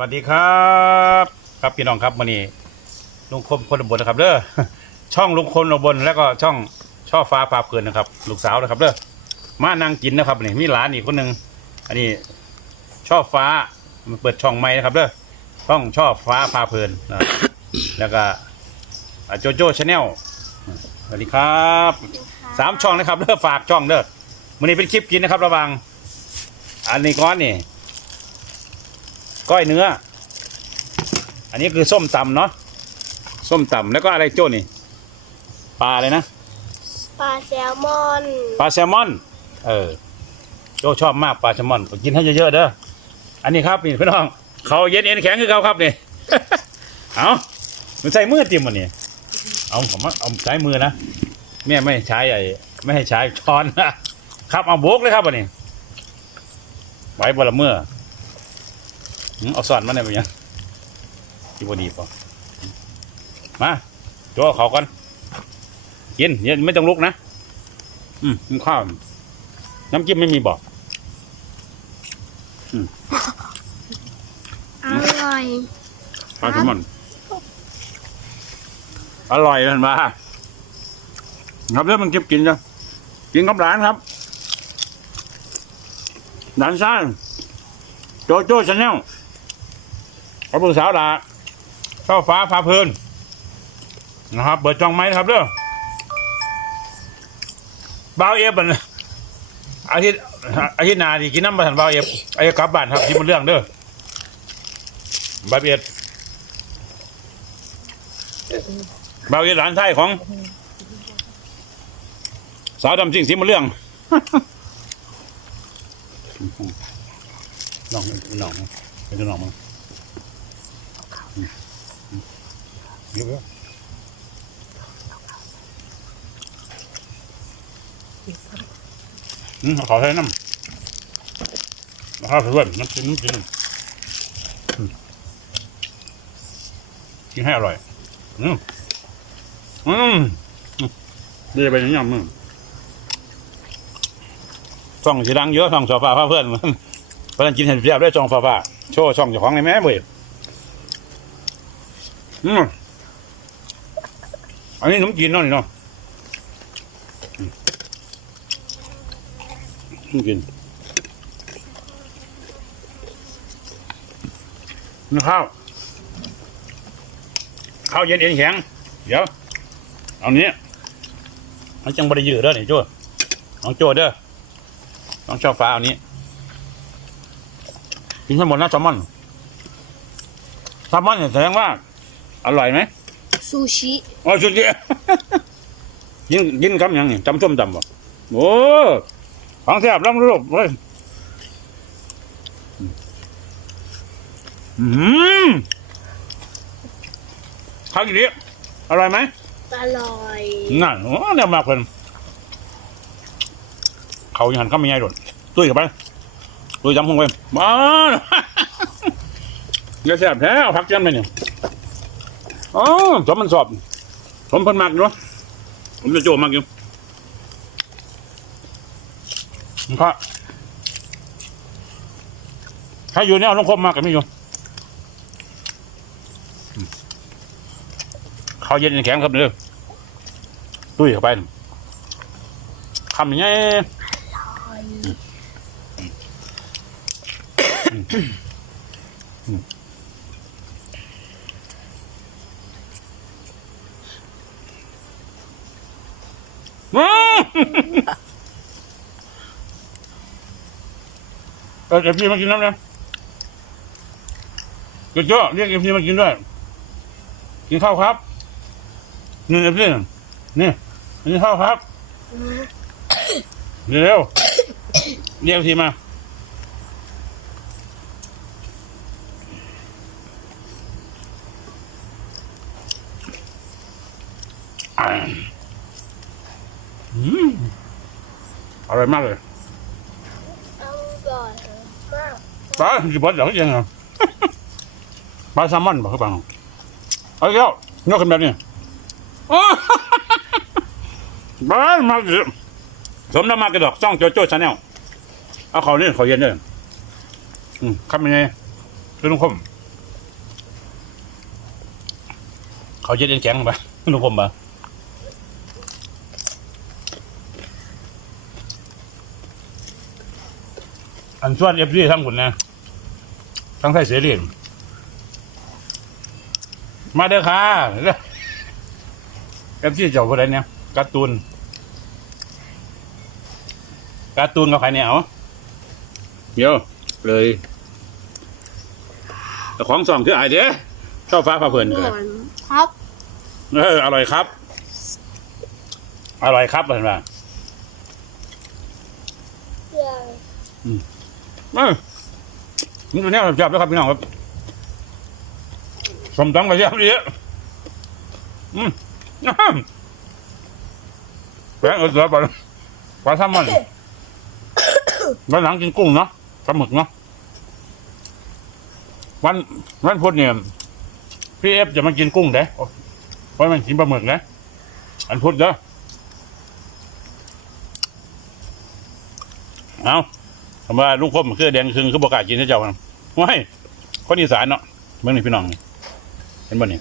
วัสดีครับ ครับพี่น้องครับวันนี้ลุงคมคนอุบลนะครับเด้อช่องลุงคนอุบลแล้วก็ช่องช่อฟ้าพาเพลินนะครับ ลูกสาวนะครับเด้อมานั่งกินนะครับนี่มีหลานอีกคนหนึ่งอันนี้ช่อฟ้ามันเปิดช่องใหม่นะครับเด้อช่องช่อฟ้าพาเพลินนะแล้วก็อ่าโจโจ้ชาแนลสวัสดีครับสามช่องนะครับเด้อฝากช่องเด้อวันนี้เป็นคลิปกินนะครับ ระหวัง อันนี้ก้อนนี่ ก้อยเนื้อ อันนี้คือส้มตำเนาะส้มตำแล้วก็อะไรโจ้นี่ปลาอะไรนะปลาแซลมอนปลาแซลมอน เออโจ้ชอบมากปลาแซลมอนก็กินให้เยอะๆเด้ออันนี้ครับนี่พี่น้องเขาเย็นเอ็นแข็งคือเขาครับนี่เอามันใส่มือติมวันนี้เอาผมว่าเอาใช้มือนะแม่ไม่ให้ใช้ไอ้ไม่ให้ใช้ช้อนนะครับเอาโบกเลยครับวันนี้ไว้บละเมื่อหืม เอาสอนมาเนี่ยเป็นยังที่พอดีป่ะมาโจ้เขาก่อนกินเย็นไม่ต้องลุกนะ อืมกินข้าวน้ำจิ้มไม่มีบอกอร่อยปลาแซลมอนอร่อยเลยเห็นปะครับเรื่องมันเก็บกินจ้ะกินกับร้านครับร้านซ่านโจโจ้ชาแนล ขอบคุณสาวดาช่อฟ้าฟ้าเพลินนะครับ เปิดจองไหมนะครับเด้อบ่าวเอฟมันอาทิตย์อาทิตย์หนาดีกินน้ำมาถันบ่าวเอฟไอ้กลับบ้านครับที่มันเรื่องเด้อบาวเอฟบ่าวเอฟหลานไส้ของ สาวดำจริงที่มันเรื่องน้องน้องเป็นน้องมั้งมอืม เยอะๆอืมเอาขอใช้น้ำข้าวสวยน้ำจิ้มน้ำจิ้มอืมกินให้อร่อย อืมอืมอืมดีไปย่างนี้มึงช่องสีดังเยอะช่องโซฟาพาเพื่อนมันเพราะฉะนั้นกินเห็นเรียบได้ช่องฟ้าฟ้าโชว์ช่องเจ้าของในแม่เว้ย อืมอันนี้ขนมจีนเนาะนี่เนาะอืมขนมจีนนี่ข้าวข้าวเย็นเย็นแข็งเดี๋ยวเอานี้มันจังบริยืดเด้อนี่จ้วน้องโจ้เด้อน้องชอบฟ้าเอานี้กินทั้งหมดนะแซลมอนแซลมอนเนี่ยแสดงว่า อร่อยไหมซูชิอ๋อสุดยอดยินยินคำหยังนี่จำส้มจำบ่โอ้ของแซ่บล้ำรูปเฮ้ยอืมข้าวกี่ดีอร่อยไหมอร่อยนั่นโอ้เนี่ยมากเพิ่นเขายังหันเข้าไม่ง่ายโดดตุ้ยกับไปตุ้ยจำพงไปบ้าเดี๋ยวแซ่บแท้เอาพักเจียมไปเนี่ย อ๋อสมมันสอบ ผมเพิ่นมากอยู่วะผมจะโจมากอยู่ผมก็ถ้าอยู่เนี่ยเอาลงคมมากกับนี่อยู่อืมข้าวเย็นแข็งครับเด้อตุ้ยเข้าไปคำอย่างเว้าวเออเอฟซีมากินน้ำนะเจ้าเรียกเอฟซีมากินด้วย กินข้าวครับนี่เอฟซีนี่กินข้าวครับเร็วเรียกเอฟซีมาอ่า อืมอร่อยมากเลยอร่อยมากปลาจีบดเหรอยังไงปลาแซลมอนบอกเขาบังเอาเยอะยกขึ้นแบบนี้บ้านมากสมน้ำมากระดกซ่องโจโจ้ชาแนลเอาเขานี่ยเขาเย็นเลยครับยังไงลุงคมเขาเย็นเย็แข็งปะลุงคมปะ อันส่วนเอฟซีทั้งหมดนะทั้งไทยเสรีมาเด้อค่ะเอฟซีเจ้าคนใดเนี่ยการ์ตูนการ์ตูนกับใครเนี่ยเอาเดี๋ยวเลยแต่ของสองคือไอายเด้ชอบฟ้าฟ้าเพลินหเลวายนครับเอออร่อยครับ อร่อยครับเห็นไหมเรื่องเออนี่ตัวเนี้ยผมชอบแล้วครับพี่น้องครับสมต้องกระเทียมดีอืมแป้งเออเสือปลาปลาแซลมอนวันหลังกินกุ้งเนาะปลาหมึกเนาะวันวันพุธเนี่ยพี่เอฟจะมากินกุ้งเด้เพราะมันกินปลาหมึกนะอันพุธเด้อเอา คำว่าลุงคมคือแดงคึงคือบอกล้ากินให้เจ้านะว้ายคนอีสานเนาะเมืองนี่พี่น้องนี่เห็นบ่นี่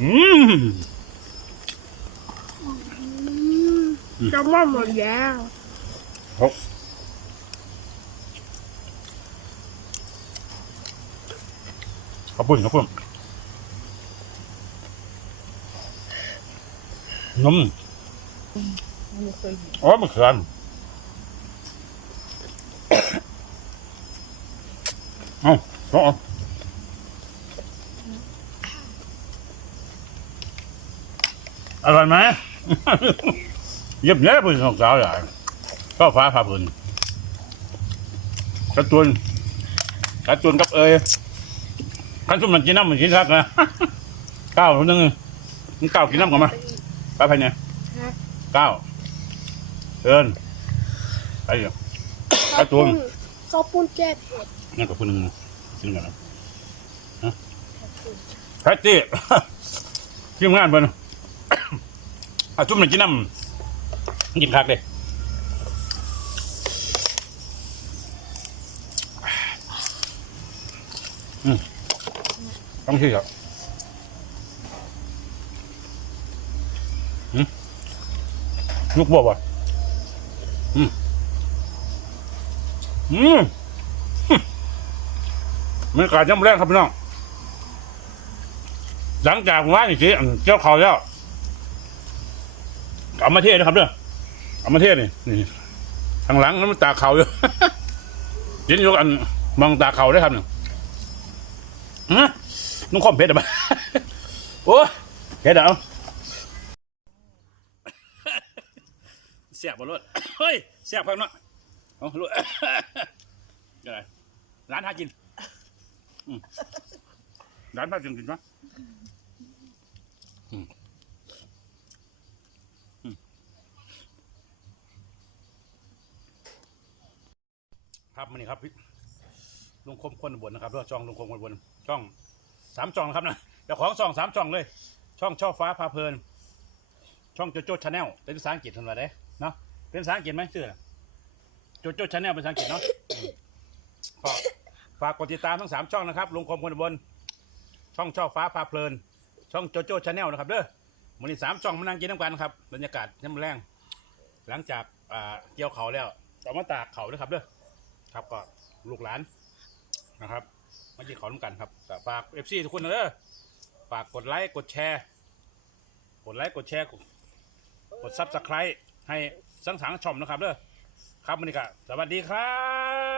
อืมจะมาหมดแล้วข้าวปุ้นข้าวปุ้นนมอ๋อมะเขือน เอาเอาเอาอร่อยไหมเย็บเนี้ยเป็นของสาวใหญ่ก็ฟ้าผ่าผืนกระตุนกระตุนกับเอยขันสุ่มมันกินน้ำมันกินคักนะก้าวนึงมึงก้าวกินน้ำก่อนมาไปไปเนี่ยก้าวเดินไปเดี๋ยวกระตุ้นข้าวปุ้นแก้เผ็ด งั้นกับคนหนึงนะกินกันนะฮะแพตตี้ทีมงานเพิ่นอาจุ่มหนึ่งกินน้ำกินคักเลยอืมต้องที่ครับอืมลูกบวบอะอืมอืม มันกาดย่ำแรงครับพี่น้อง หลังจากว่านี่สิเจ้าเขาแล้วเอามาเทศนะครับเด้อเอามาเทศนี่นี่ทางหลังนั้นมันตาเขาอยู่ยินยู่อันมองตาเขาได้ครับเนี่ยฮะนุ่งข้อมเพชรอะบ้าโอ้เพชรเอาเสียบบนรถเฮ้ยเสียบพังเนาะเอารถอะไรร้านหากิน ร้านพาจึงกินปะอืมอืมครับมันนี่ครับพี่ลุงคมคนบนนะครับแล้วช่องลุงคมคนบนช่องสามช่องนะครับนะเจ้าของช่องสามช่องเลย ช่องช่อฟ้าพาเพลิน ช่องโจโจ้ชาแนลเป็นภาษาอังกฤษทำไรได้เนาะเป็นภาษาอังกฤษไหมชื่อน่ะโจโจ้ชาแนลเป็นภาษาอังกฤษเนาะอืมก็ ฝากกดติดตามทั้งสามช่องนะครับลุงคมคนบน ช่องช่อฟ้าพาเพลิน ช่องโจโจ้ชาแนลนะครับเด้อมันนี้สามช่องมานั่งกินน้ำกันครับบรรยากาศย่ำแรง หลังจากอ่าเกี่ยวเขาแล้วเอามาตากเขาด้วยครับเด้อครับก็ลูกหลานนะครับมากินเขาน้ำกันครับฝากเอฟซีทุกคนนะเด้อฝากกดไลค์กดแชร์ กดไลค์กดแชร์กดกดซับสไครต์ให้สังสางชมนะครับเด้อครับมันนี้ก็สวัสดีครับ